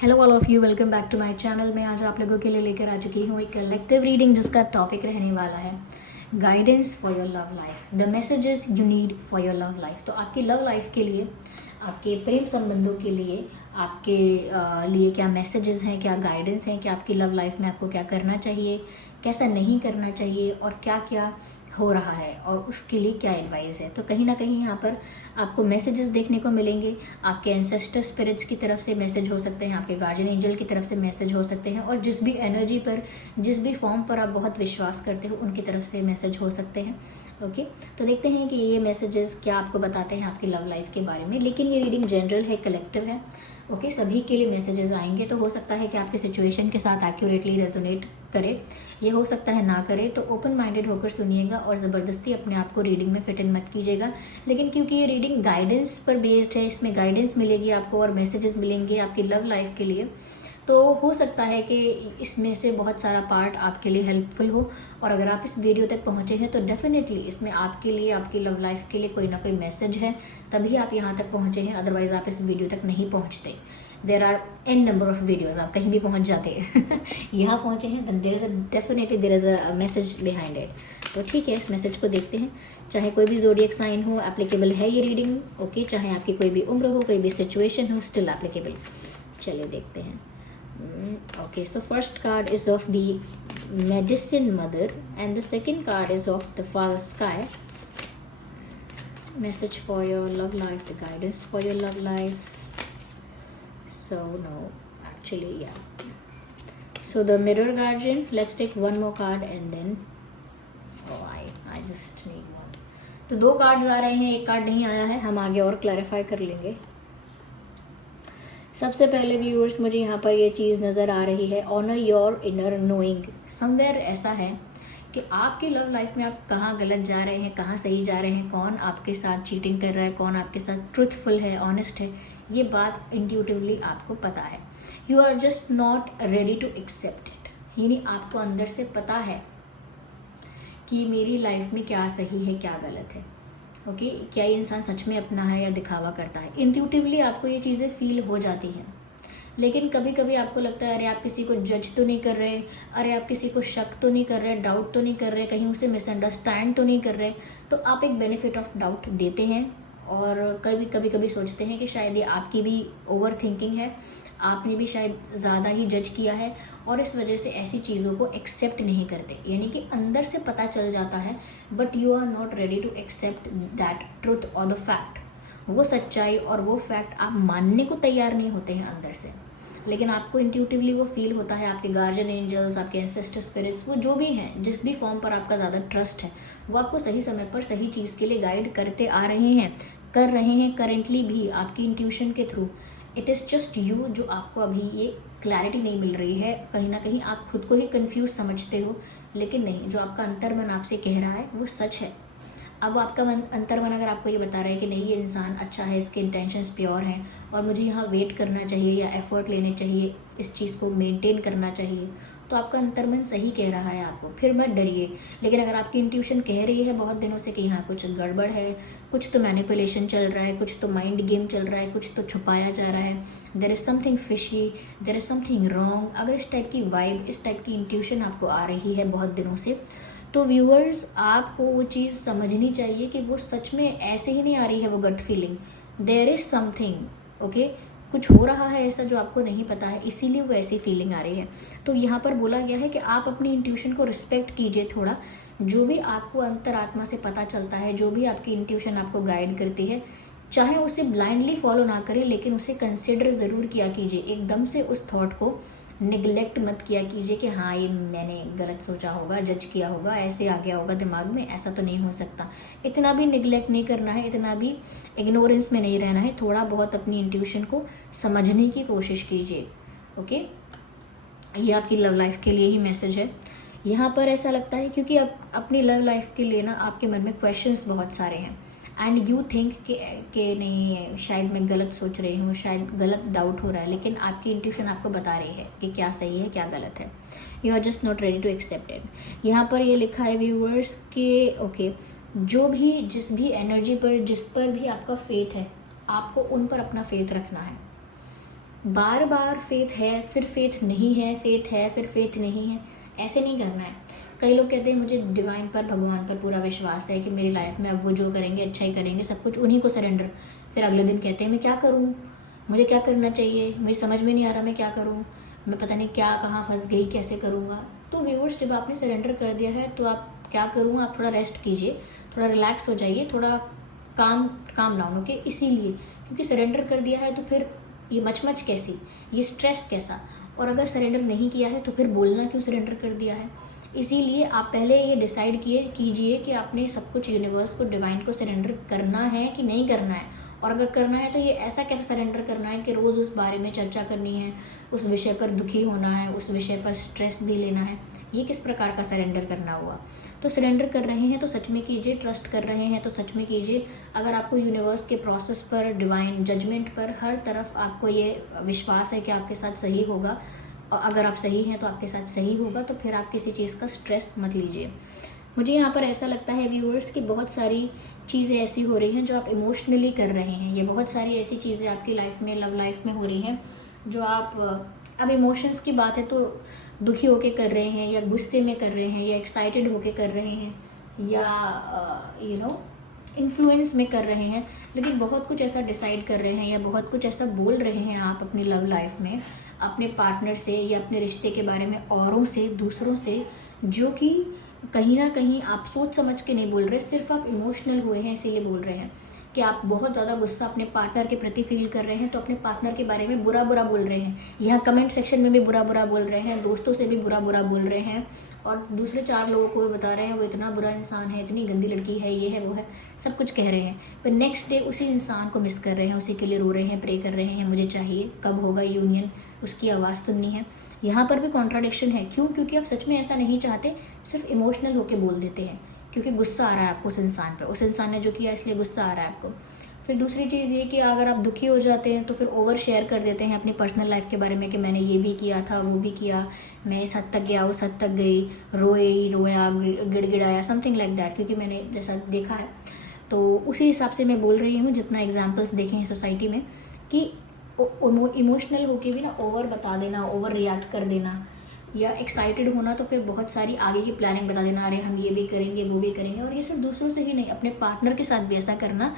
Hello all of you, welcome back to my channel. मैं आज आप लोगों के लिए लेकर आ चुकी हूँ एक कलेक्टिव रीडिंग जिसका टॉपिक रहने वाला है guidance for your love life, the messages you need for your love life. तो आपकी लव लाइफ के लिए, आपके प्रेम संबंधों के लिए, आपके लिए क्या मैसेजेस हैं, क्या गाइडेंस हैं कि आपकी लव लाइफ में आपको क्या करना चाहिए, कैसा नहीं करना चाहिए और क्या क्या हो रहा है और उसके लिए क्या एडवाइस है। तो कहीं ना कहीं यहाँ पर आपको मैसेजेस देखने को मिलेंगे। आपके एंसेस्टर स्पिरिट्स की तरफ से मैसेज हो सकते हैं, आपके गार्जियन एंजल की तरफ से मैसेज हो सकते हैं और जिस भी एनर्जी पर, जिस भी फॉर्म पर आप बहुत विश्वास करते हो उनकी तरफ से मैसेज हो सकते हैं। ओके, तो देखते हैं कि ये मैसेजेस क्या आपको बताते हैं आपकी लव लाइफ के बारे में। लेकिन ये रीडिंग जनरल है, कलेक्टिव है। ओके, सभी के लिए मैसेजेस आएंगे। तो हो सकता है कि आपके सिचुएशन के साथ एक्यूरेटली रेजोनेट करे, ये हो सकता है ना करे। तो ओपन माइंडेड होकर सुनिएगा और ज़बरदस्ती अपने आप को रीडिंग में फिट इन मत कीजिएगा। लेकिन क्योंकि ये रीडिंग गाइडेंस पर बेस्ड है, इसमें गाइडेंस मिलेगी आपको और मैसेजेस मिलेंगे आपकी लव लाइफ के लिए, तो हो सकता है कि इसमें से बहुत सारा पार्ट आपके लिए हेल्पफुल हो। और अगर आप इस वीडियो तक पहुँचे हैं तो डेफिनेटली इसमें आपके लिए, आपकी लव लाइफ के लिए कोई ना कोई मैसेज है, तभी आप यहाँ तक पहुँचे हैं। अदरवाइज़ आप इस वीडियो तक नहीं पहुँचते। There are an number of videos, आप कहीं भी पहुँच जाते हैं यहाँ पहुँचे हैं तो there is a definitely there is a message behind it. तो ठीक है, इस मैसेज को देखते हैं। चाहे कोई भी ज़ोडिएक साइन हो, एप्लीकेबल है ये रीडिंग। ओके, चाहे आपकी कोई भी उम्र हो, कोई भी सिचुएशन हो, स्टिल एप्लीकेबल। चलिए देखते हैं। Okay, so first card is of the medicine mother and the second card is of the father sky. Message for your love life, the guidance for your love life. So no, actually yeah. So the mirror guardian, let's take one more card and then I just need one. तो दो cards आ रहे हैं, एक card नहीं आया है, हम आगे और क्लैरिफाई कर लेंगे। सबसे पहले व्यूअर्स, मुझे यहाँ पर ये चीज़ नज़र आ रही है, honour your inner knowing. Somewhere ऐसा है कि आपकी लव लाइफ में आप कहाँ गलत जा रहे हैं, कहाँ सही जा रहे हैं, कौन आपके साथ चीटिंग कर रहा है, कौन आपके साथ ट्रूथफुल है, ऑनेस्ट है, ये बात इंट्यूटिवली आपको पता है। You are just not ready to accept it, यानी आपको अंदर से पता है कि मेरी लाइफ में क्या सही है, क्या गलत है। ओके, क्या ये इंसान सच में अपना है या दिखावा करता है। इंट्यूटिवली आपको ये चीज़ें फील हो जाती हैं। लेकिन कभी कभी आपको लगता है अरे आप किसी को जज तो नहीं कर रहे, अरे आप किसी को शक तो नहीं कर रहे, डाउट तो नहीं कर रहे, कहीं उसे मिसअंडरस्टैंड तो नहीं कर रहे। तो आप एक बेनिफिट ऑफ डाउट देते हैं और कभी सोचते हैं कि शायद ये आपकी भी ओवर थिंकिंग है, आपने भी शायद ज़्यादा ही जज किया है और इस वजह से ऐसी चीज़ों को एक्सेप्ट नहीं करते। यानी कि अंदर से पता चल जाता है but you are not ready to accept that truth और द फैक्ट। वो सच्चाई और वो फैक्ट आप मानने को तैयार नहीं होते हैं अंदर से, लेकिन आपको इंट्यूटिवली वो फील होता है। आपके गार्जियन एंजल्स, आपके एंसेस्टर स्पिरिट्स, वो जो भी हैं, जिस भी फॉर्म पर आपका ज़्यादा ट्रस्ट है, वो आपको सही समय पर सही चीज़ के लिए गाइड करते आ रहे हैं, कर रहे हैं करेंटली भी आपकी इंट्यूशन के through. It is just you जो आपको अभी ये क्लैरिटी नहीं मिल रही है। कहीं ना कहीं आप खुद को ही कंफ्यूज समझते हो, लेकिन नहीं, जो आपका अंतर्मन आपसे कह रहा है वो सच है। अब आपका अंतर्मन अगर आपको ये बता रहा है कि नहीं, ये इंसान अच्छा है, इसके इंटेंशंस प्योर हैं और मुझे यहाँ वेट करना चाहिए या एफर्ट लेने चाहिए, इस चीज़ को मेंटेन करना चाहिए, तो आपका अंतर्मन सही कह रहा है आपको, फिर मत डरिए। लेकिन अगर आपकी इंट्यूशन कह रही है बहुत दिनों से कि यहाँ कुछ गड़बड़ है, कुछ तो मैनिपुलेशन चल रहा है, कुछ तो माइंड गेम चल रहा है, कुछ तो छुपाया जा रहा है, there is something fishy, there is something wrong, अगर इस टाइप की वाइब, इस टाइप की इंट्यूशन आपको आ रही है बहुत दिनों से, तो व्यूअर्स आपको वो चीज़ समझनी चाहिए कि वो सच में ऐसे ही नहीं आ रही है वो gut feeling. There is something, okay, कुछ हो रहा है ऐसा जो आपको नहीं पता है, इसीलिए वो ऐसी फीलिंग आ रही है। तो यहाँ पर बोला गया है कि आप अपनी इंट्यूशन को रिस्पेक्ट कीजिए थोड़ा। जो भी आपको अंतरात्मा से पता चलता है, जो भी आपकी इंट्यूशन आपको गाइड करती है, चाहे उसे ब्लाइंडली फॉलो ना करें, लेकिन उसे कंसिडर ज़रूर किया कीजिए। एकदम से उस थॉट को निगलेक्ट मत किया कीजिए कि हाँ ये मैंने गलत सोचा होगा, जज किया होगा, ऐसे आ गया होगा दिमाग में, ऐसा तो नहीं हो सकता। इतना भी निगलेक्ट नहीं करना है, इतना भी इग्नोरेंस में नहीं रहना है। थोड़ा बहुत अपनी इंट्यूशन को समझने की कोशिश कीजिए। ओके, ये आपकी लव लाइफ के लिए ही मैसेज है। यहाँ पर ऐसा लगता है क्योंकि अब अपनी लव लाइफ के लिए ना आपके मन में क्वेश्चंस बहुत सारे हैं एंड यू थिंक कि नहीं, शायद मैं गलत सोच रही हूँ, शायद गलत डाउट हो रहा है, लेकिन आपकी इंट्यूशन आपको बता रही है कि क्या सही है क्या गलत है। You are just not ready to accept it. यहाँ पर ये लिखा है व्यूअर्स कि ओके, जो भी, जिस भी एनर्जी पर, जिस पर भी आपका फेथ है, आपको उन पर अपना फेथ रखना है। बार बार फेथ है फिर फेथ नहीं है, फेथ है फिर फेथ नहीं है, ऐसे नहीं करना है। कई लोग कहते हैं मुझे डिवाइन पर, भगवान पर पूरा विश्वास है कि मेरी लाइफ में अब वो जो करेंगे अच्छा ही करेंगे, सब कुछ उन्हीं को सरेंडर। फिर अगले दिन कहते हैं मैं क्या करूँ, मुझे क्या करना चाहिए, मुझे समझ में नहीं आ रहा मैं क्या करूँ, मैं पता नहीं क्या कहाँ फंस गई, कैसे करूँगा। तो व्यूअर्स, जब आपने सरेंडर कर दिया है तो आप क्या करूँ, आप थोड़ा रेस्ट कीजिए, थोड़ा रिलैक्स हो जाइए, थोड़ा काम डाउन होके। इसीलिए क्योंकि सरेंडर कर दिया है तो फिर ये मच कैसी, ये स्ट्रेस कैसा, और अगर सरेंडर नहीं किया है तो फिर बोलना क्यों सरेंडर कर दिया है। इसीलिए आप पहले ये डिसाइड कीजिए कि आपने सब कुछ यूनिवर्स को, डिवाइन को सरेंडर करना है कि नहीं करना है। और अगर करना है तो ये ऐसा कैसे सरेंडर करना है कि रोज़ उस बारे में चर्चा करनी है, उस विषय पर दुखी होना है, उस विषय पर स्ट्रेस भी लेना है, ये किस प्रकार का सरेंडर करना हुआ। तो सरेंडर कर रहे हैं तो सच में कीजिए, ट्रस्ट कर रहे हैं तो सच में कीजिए। अगर आपको यूनिवर्स के प्रोसेस पर, डिवाइन जजमेंट पर, हर तरफ आपको ये विश्वास है कि आपके साथ सही होगा, और अगर आप सही हैं तो आपके साथ सही होगा, तो फिर आप किसी चीज़ का स्ट्रेस मत लीजिए। मुझे यहाँ पर ऐसा लगता है व्यूअर्स कि बहुत सारी चीज़ें ऐसी हो रही हैं जो आप इमोशनली कर रहे हैं। ये बहुत सारी ऐसी चीज़ें आपकी लाइफ में, लव लाइफ में हो रही हैं जो आप, अब इमोशंस की बात है तो दुखी होके कर रहे हैं, या गुस्से में कर रहे हैं, या एक्साइटेड होके कर रहे हैं, या इन्फ्लुएंस में कर रहे हैं। लेकिन बहुत कुछ ऐसा डिसाइड कर रहे हैं या बहुत कुछ ऐसा बोल रहे हैं आप अपनी लव लाइफ में, अपने पार्टनर से या अपने रिश्ते के बारे में औरों से, दूसरों से, जो कि कहीं ना कहीं आप सोच समझ के नहीं बोल रहे, सिर्फ आप इमोशनल हुए हैं इसीलिए बोल रहे हैं। कि आप बहुत ज़्यादा गुस्सा अपने पार्टनर के प्रति फील कर रहे हैं तो अपने पार्टनर के बारे में बुरा बोल रहे हैं, यहाँ कमेंट सेक्शन में भी बुरा बोल रहे हैं, दोस्तों से भी बुरा बोल रहे हैं, और दूसरे 4 लोगों को भी बता रहे हैं वो इतना बुरा इंसान है, इतनी गंदी लड़की है, ये है वो है, सब कुछ कह रहे हैं। पर नेक्स्ट डे उसी इंसान को मिस कर रहे हैं, उसी के लिए रो रहे हैं, प्रे कर रहे हैं, मुझे चाहिए, कब होगा यूनियन, उसकी आवाज़ सुननी है। यहाँ पर भी कॉन्ट्राडिक्शन है। क्यों? क्योंकि आप सच में ऐसा नहीं चाहते, सिर्फ इमोशनल होके बोल देते हैं क्योंकि गुस्सा आ रहा है आपको उस इंसान पर, उस इंसान ने जो किया इसलिए गुस्सा आ रहा है आपको। फिर दूसरी चीज़ ये कि अगर आप दुखी हो जाते हैं तो फिर ओवर शेयर कर देते हैं अपनी पर्सनल लाइफ के बारे में कि मैंने ये भी किया था, वो भी किया, मैं इस हद तक गया, उस हद तक गई, रोया, गिड़गिड़ाया, समथिंग लाइक दैट। क्योंकि मैंने जैसा देखा है तो उसी हिसाब से मैं बोल रही हूँ, जितना एग्जाम्पल्स देखे हैं सोसाइटी में, कि इमोशनल होके भी ना ओवर बता देना, ओवर रिएक्ट कर देना, या एक्साइटेड होना तो फिर बहुत सारी आगे की प्लानिंग बता देना, अरे हम ये भी करेंगे, वो भी करेंगे। और ये सिर्फ दूसरों से ही नहीं, अपने पार्टनर के साथ भी ऐसा करना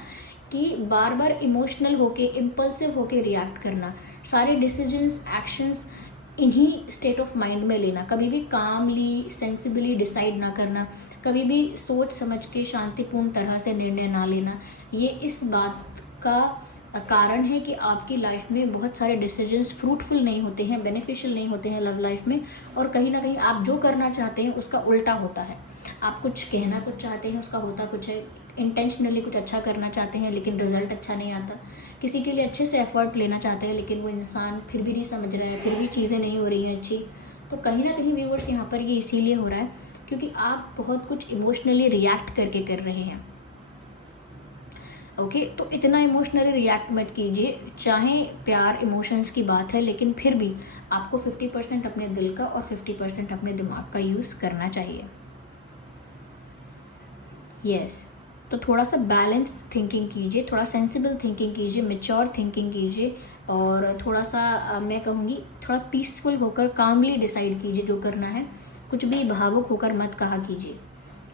कि बार बार इमोशनल होके, इम्पल्सिव होके रिएक्ट करना, सारे डिसीजंस, एक्शंस इन्हीं स्टेट ऑफ माइंड में लेना, कभी भी कामली, सेंसिबली डिसाइड ना करना, कभी भी सोच समझ के शांतिपूर्ण तरह से निर्णय ना लेना। ये इस बात का कारण है कि आपकी लाइफ में बहुत सारे डिसीजंस फ्रूटफुल नहीं होते हैं, बेनिफिशियल नहीं होते हैं लव लाइफ में, और कहीं ना कहीं आप जो करना चाहते हैं उसका उल्टा होता है। आप कुछ कहना कुछ चाहते हैं, उसका होता कुछ है। इंटेंशनली कुछ अच्छा करना चाहते हैं लेकिन रिजल्ट अच्छा नहीं आता। किसी के लिए अच्छे से एफर्ट लेना चाहते हैं लेकिन वो इंसान फिर भी नहीं समझ रहा है, फिर भी चीज़ें नहीं हो रही हैं अच्छी। तो कहीं ना कहीं व्यूअर्स यहाँ पर ये इसीलिए हो रहा है क्योंकि आप बहुत कुछ इमोशनली रिएक्ट करके कर रहे हैं। ओके, तो इतना इमोशनली रिएक्ट मत कीजिए। चाहे प्यार इमोशंस की बात है, लेकिन फिर भी आपको 50% अपने दिल का और 50% अपने दिमाग का यूज़ करना चाहिए। यस, तो थोड़ा सा बैलेंस थिंकिंग कीजिए, थोड़ा सेंसिबल थिंकिंग कीजिए, मैच्योर थिंकिंग कीजिए, और थोड़ा सा मैं कहूँगी थोड़ा पीसफुल होकर कामली डिसाइड कीजिए जो करना है। कुछ भी भावुक होकर मत कहा कीजिए,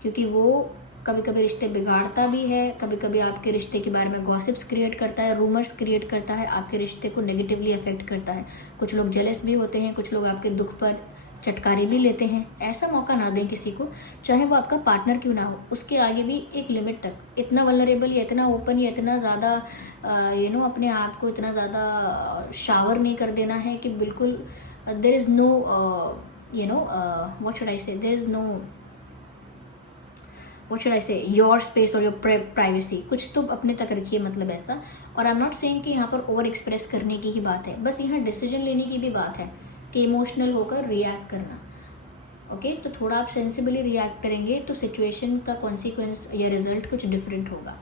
क्योंकि वो कभी कभी रिश्ते बिगाड़ता भी है, कभी कभी आपके रिश्ते के बारे में गॉसिप्स क्रिएट करता है, रूमर्स क्रिएट करता है, आपके रिश्ते को नेगेटिवली अफेक्ट करता है। कुछ लोग जेलस भी होते हैं, कुछ लोग आपके दुख पर चटकारे भी लेते हैं। ऐसा मौका ना दें किसी को, चाहे वो आपका पार्टनर क्यों ना हो। उसके आगे भी एक लिमिट तक, इतना वल्नरेबल या इतना ओपन या इतना ज़्यादा अपने आप को इतना ज़्यादा शावर नहीं कर देना है कि बिल्कुल there is no what should I say, there is no what should I say, your space और your privacy, कुछ तो अपने तक रखिए, मतलब ऐसा। और आई एम नॉट सेइंग कि यहाँ पर ओवर एक्सप्रेस करने की ही बात है, बस यहाँ डिसीजन लेने की भी बात है कि इमोशनल होकर रिएक्ट करना। ओके, तो थोड़ा आप सेंसिबली रिएक्ट करेंगे तो सिचुएशन का कॉन्सिक्वेंस या रिजल्ट कुछ डिफरेंट होगा।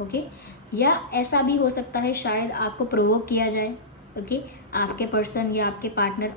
ओके, या ऐसा भी हो सकता है शायद आपको प्रोवोक किया जाए। ओके, आपके पर्सन या आपके पार्टनर,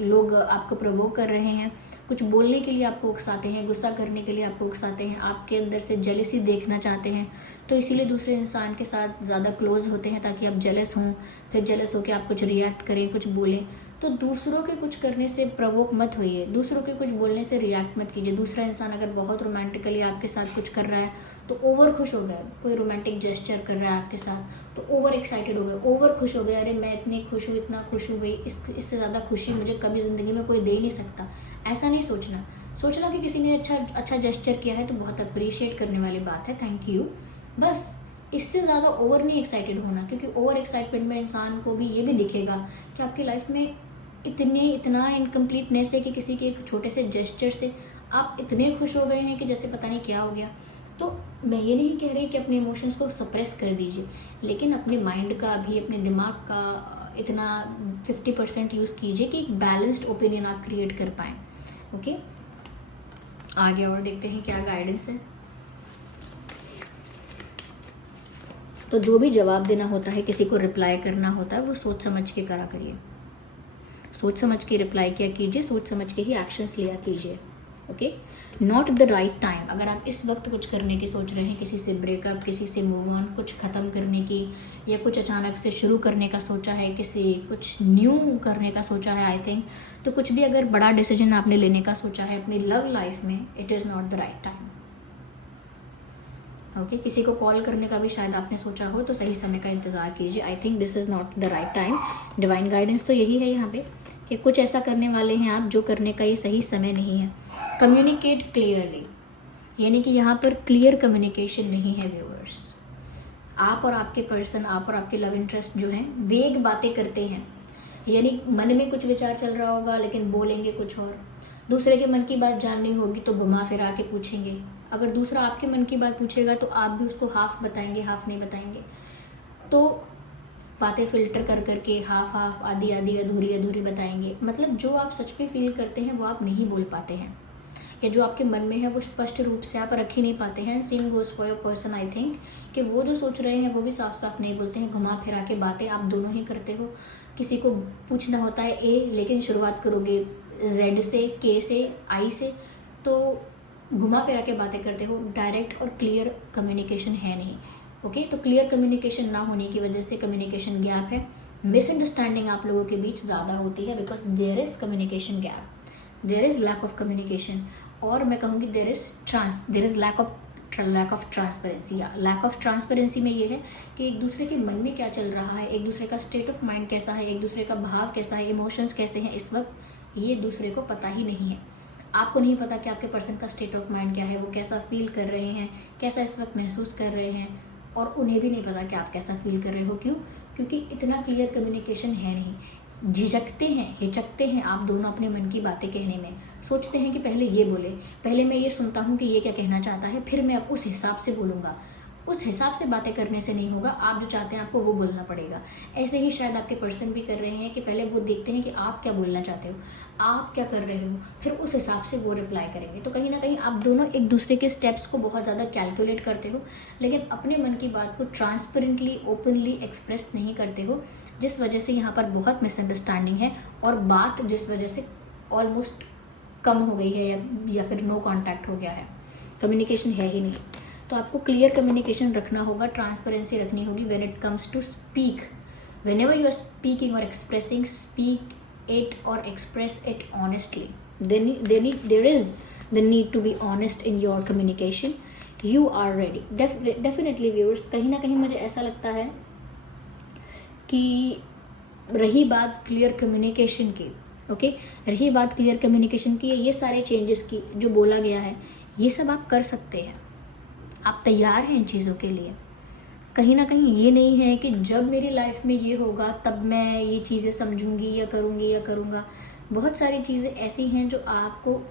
लोग आपको प्रोवोक कर रहे हैं, कुछ बोलने के लिए आपको उकसाते हैं, गुस्सा करने के लिए आपको उकसाते हैं, आपके अंदर से जेलसी देखना चाहते हैं, तो इसीलिए दूसरे इंसान के साथ ज़्यादा क्लोज होते हैं ताकि आप जेलस हों, फिर जेलस होकर आप कुछ रिएक्ट करें, कुछ बोलें। तो दूसरों के कुछ करने से प्रवोक मत होइए, दूसरों के कुछ बोलने से रिएक्ट मत कीजिए। दूसरा इंसान अगर बहुत रोमांटिकली आपके साथ कुछ कर रहा है तो ओवर खुश हो गए, कोई रोमांटिक जेस्चर कर रहा है आपके साथ तो ओवर एक्साइटेड हो गए, ओवर खुश हो गए, अरे मैं इतनी खुश हूँ, इतना खुश हूँ भाई, इससे ज़्यादा खुशी मुझे कभी ज़िंदगी में कोई दे नहीं सकता। ऐसा नहीं सोचना। सोचना कि किसी ने अच्छा जेस्चर किया है तो बहुत अप्रिशिएट करने वाली बात है, थैंक यू, बस। इससे ज़्यादा ओवर नहीं एक्साइटेड होना, क्योंकि ओवर एक्साइटमेंट में इंसान को भी ये भी दिखेगा कि आपकी लाइफ में इतना इनकम्प्लीटनेस है कि किसी के एक छोटे से जेस्चर से आप इतने खुश हो गए हैं कि जैसे पता नहीं क्या हो गया। तो मैं ये नहीं कह रही कि अपने इमोशंस को सप्रेस कर दीजिए, लेकिन अपने माइंड का भी, अपने दिमाग का इतना 50% यूज़ कीजिए कि एक बैलेंस्ड ओपिनियन आप क्रिएट कर पाएँ। ओके, आगे और देखते हैं क्या गाइडेंस है। तो जो भी जवाब देना होता है, किसी को रिप्लाई करना होता है, वो सोच समझ के करा करिए। सोच समझ के रिप्लाई किया कीजिए, सोच समझ के ही एक्शंस लिया कीजिए। Okay, not the right time. अगर आप इस वक्त कुछ करने की सोच रहे हैं, किसी से ब्रेकअप, किसी से मूव ऑन, कुछ ख़त्म करने की, या कुछ अचानक से शुरू करने का सोचा है, किसी कुछ न्यू करने का सोचा है, आई थिंक, तो कुछ भी अगर बड़ा डिसीजन आपने लेने का सोचा है अपनी लव लाइफ में, it is not the right time. Okay, किसी को कॉल करने का भी शायद आपने सोचा हो, तो सही समय का इंतज़ार कीजिए। I think this is not the right time. Divine guidance तो यही है यहाँ पे कि कुछ ऐसा करने वाले हैं आप जो करने का ये सही समय नहीं है। कम्युनिकेट क्लियरली, यानी कि यहाँ पर क्लियर कम्युनिकेशन नहीं है व्यूअर्स। आप और आपके पर्सन, आप और आपके लव इंटरेस्ट जो हैं, वेग बातें करते हैं, यानी मन में कुछ विचार चल रहा होगा लेकिन बोलेंगे कुछ और। दूसरे के मन की बात जाननी होगी तो घुमा फिरा के पूछेंगे। अगर दूसरा आपके मन की बात पूछेगा तो आप भी उसको हाफ बताएंगे, हाफ नहीं बताएंगे। तो बातें फिल्टर कर करके हाफ आधी अधूरी बताएंगे। मतलब जो आप सच में फील करते हैं वो आप नहीं बोल पाते हैं, या जो आपके मन में है वो स्पष्ट रूप से आप रख ही नहीं पाते हैं। Same goes for your person, I think, कि वो जो सोच रहे हैं वो भी साफ साफ नहीं बोलते हैं, घुमा फिरा के बातें आप दोनों ही करते हो। किसी को पूछना होता है ए, लेकिन शुरुआत करोगे जेड से, के से, आई से, तो घुमा फिरा के बातें करते हो। डायरेक्ट और क्लियर कम्युनिकेशन है नहीं। ओके, तो क्लियर कम्युनिकेशन ना होने की वजह से कम्युनिकेशन गैप है, मिसअंडरस्टैंडिंग आप लोगों के बीच ज़्यादा होती है, because there is communication gap, there is lack of communication. और मैं कहूँगी there is lack of transparency. या लैक ऑफ ट्रांसपेरेंसी में ये है कि एक दूसरे के मन में क्या चल रहा है, एक दूसरे का स्टेट ऑफ माइंड कैसा है, एक दूसरे का भाव कैसा है, इमोशंस कैसे हैं इस वक्त, ये दूसरे को पता ही नहीं है। आपको नहीं पता कि आपके पर्सन का स्टेट ऑफ माइंड क्या है, वो कैसा फील कर रहे हैं, कैसा इस वक्त महसूस कर रहे हैं, और उन्हें भी नहीं पता कि आप कैसा फील कर रहे हो। क्यों? क्योंकि इतना क्लियर कम्युनिकेशन है नहीं। झिझकते हैं, हिचकते हैं आप दोनों अपने मन की बातें कहने में। सोचते हैं कि पहले ये बोले, पहले मैं ये सुनता हूँ कि ये क्या कहना चाहता है, फिर मैं अब उस हिसाब से बोलूँगा। उस हिसाब से बातें करने से नहीं होगा, आप जो चाहते हैं आपको वो बोलना पड़ेगा। ऐसे ही शायद आपके पर्सन भी कर रहे हैं कि पहले वो देखते हैं कि आप क्या बोलना चाहते हो, आप क्या कर रहे हो, फिर उस हिसाब से वो रिप्लाई करेंगे। तो कहीं ना कहीं आप दोनों एक दूसरे के स्टेप्स को बहुत ज़्यादा कैलकुलेट करते हो, लेकिन अपने मन की बात को ट्रांसपेरेंटली, ओपनली एक्सप्रेस नहीं करते हो, जिस वजह से यहाँ पर बहुत मिसअंडरस्टैंडिंग है, और बात जिस वजह से ऑलमोस्ट कम हो गई है या फिर नो कॉन्टैक्ट हो गया है, कम्युनिकेशन है ही नहीं। तो आपको क्लियर कम्युनिकेशन रखना होगा, ट्रांसपेरेंसी रखनी होगी when it comes to speak. whenever you are speaking or expressing, speak it or express it honestly. There is the need to be honest in your communication. You are ready. Definitely viewers, कहीं ना कहीं मुझे ऐसा लगता है कि रही बात क्लियर कम्युनिकेशन की, ओके, रही बात क्लियर कम्युनिकेशन की, ये सारे चेंजेस की जो बोला गया है, ये सब आप कर सकते हैं, आप तैयार हैं इन चीज़ों के लिए। कहीं ना कहीं ये नहीं है कि जब मेरी लाइफ में ये होगा तब मैं ये चीज़ें समझूंगी या करूँगी या करूँगा। बहुत सारी चीज़ें ऐसी हैं जो आपको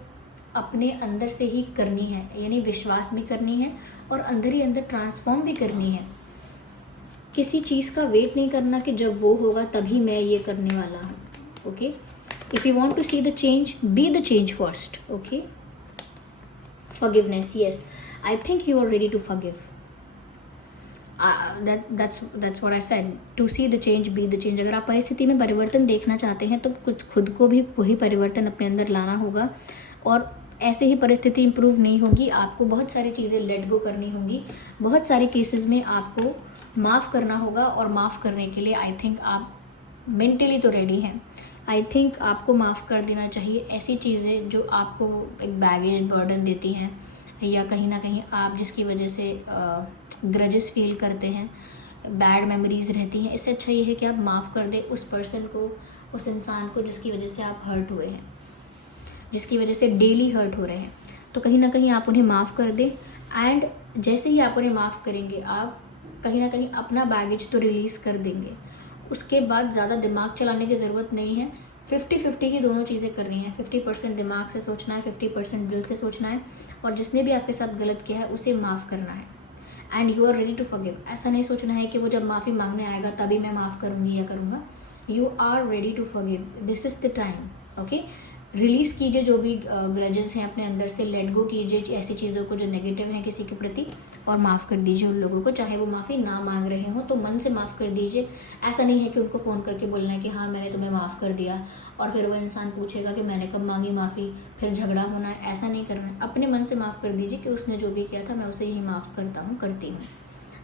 अपने अंदर से ही करनी है, यानी विश्वास भी करनी है और अंदर ही अंदर ट्रांसफॉर्म भी करनी है। किसी चीज़ का वेट नहीं करना कि जब वो होगा तभी मैं ये करने वाला हूँ। Okay, if you want to see the change, be the change first. Okay, forgiveness, yes, I think you are ready to forgive. That's what I said, to see the change, be the change. अगर आप परिस्थिति में परिवर्तन देखना चाहते हैं तो कुछ खुद को भी वही परिवर्तन अपने अंदर लाना होगा, और ऐसे ही परिस्थिति इम्प्रूव नहीं होगी, आपको बहुत सारी चीज़ें लेट गो करनी होंगी, बहुत सारे केसेस में आपको माफ़ करना होगा, और माफ़ करने के लिए आई थिंक आप मेंटली तो रेडी हैं। आई थिंक आपको माफ़ कर देना चाहिए ऐसी चीज़ें जो आपको एक बैगेज बर्डन देती हैं, या कहीं ना कहीं आप जिसकी वजह से ग्रजेस फील करते हैं, बैड मेमोरीज रहती हैं। इससे अच्छा ये है कि आप माफ़ कर दें उस पर्सन को, उस इंसान को जिसकी वजह से आप हर्ट हुए हैं, जिसकी वजह से डेली हर्ट हो रहे हैं। तो कहीं ना कहीं आप उन्हें माफ़ कर दें, एंड जैसे ही आप उन्हें माफ़ करेंगे आप कहीं ना कहीं अपना बैगेज तो रिलीज़ कर देंगे। उसके बाद ज़्यादा दिमाग चलाने की ज़रूरत नहीं है। 50-50 ही दोनों चीज़ें करनी है। 50% दिमाग से सोचना है, 50% दिल से सोचना है, और जिसने भी आपके साथ गलत किया है उसे माफ़ करना है। And you are ready to forgive. ऐसा नहीं सोचना है कि वो जब माफ़ी मांगने आएगा तभी मैं माफ़ करूँगी या करूँगा। You are ready to forgive, this is the time. Okay, release कीजिए जो भी ग्रजेस हैं अपने अंदर से, लेट गो कीजिए ऐसी चीज़ों को जो नेगेटिव हैं किसी के प्रति, और माफ़ कर दीजिए उन लोगों को, चाहे वो माफ़ी ना मांग रहे हों तो मन से माफ़ कर दीजिए। ऐसा नहीं है कि उनको फ़ोन करके बोलना है कि हाँ मैंने तुम्हें माफ़ कर दिया, और फिर वो इंसान पूछेगा कि मैंने कब मांगी माफ़ी, फिर झगड़ा होना है। ऐसा नहीं करना है। अपने मन से माफ़ कर दीजिए कि उसने जो भी किया था मैं उसे ही माफ़ करता हूँ, करती हूँ।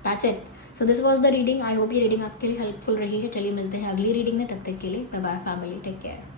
That's it. So this was the reading. I hope ये रीडिंग आपके लिए हेल्पफुल रही है। चलिए मिलते हैं अगली रीडिंग में, तब तक के लिए bye bye family, take care.